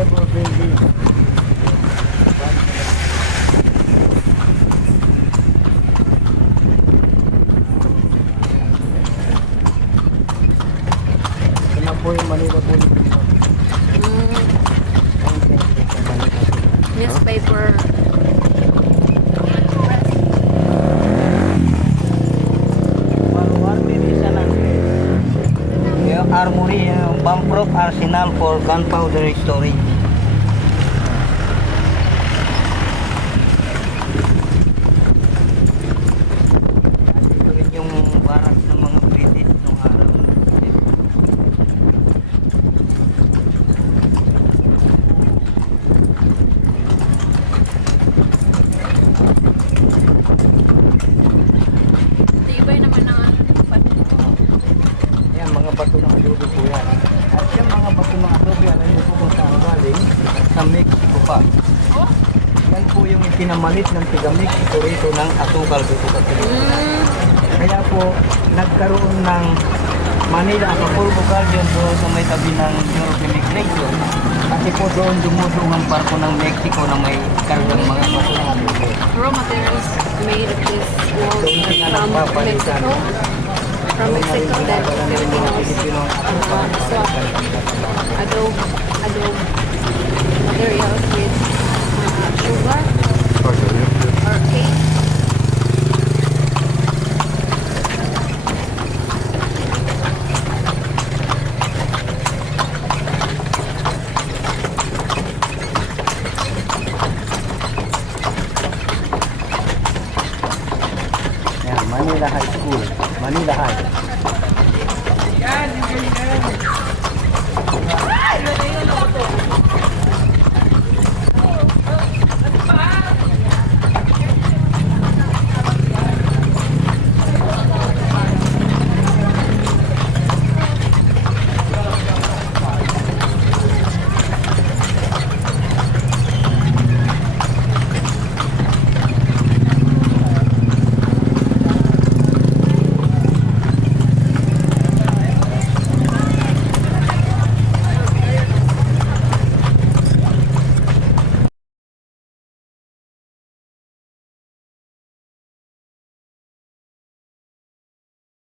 Forever baby. Ito na po yung Manila Bulletin. Newspaper. Armory, bomb-proof arsenal for gunpowder storage. Ito rin yung barak ng mga British nung araw. Tibay naman ang ano ng pato. Yan, mga bato ng adobe po yan. At yung mga bato ng adobe, alam niyo po kung saan galing? Sa Mexico pa. Yan po yung itinamalit ng tiga Mexico rito ng asukal dito sa Pilipinas. Kaya po, nagkaroon ng Manila Acapulco Guardian doon sa may tabi ng European Migration. Kasi po doon dumusong ang barko ng Mexico na may kargang mga bato ng adobe. Raw materials made of this wool Doon sila from nagpapalitan. Mexico. From Mexico that Filipinos Filipino swap adobe materials with sugar or cake. Yan, Manila High School. Manila High. Yan, yung ganyan.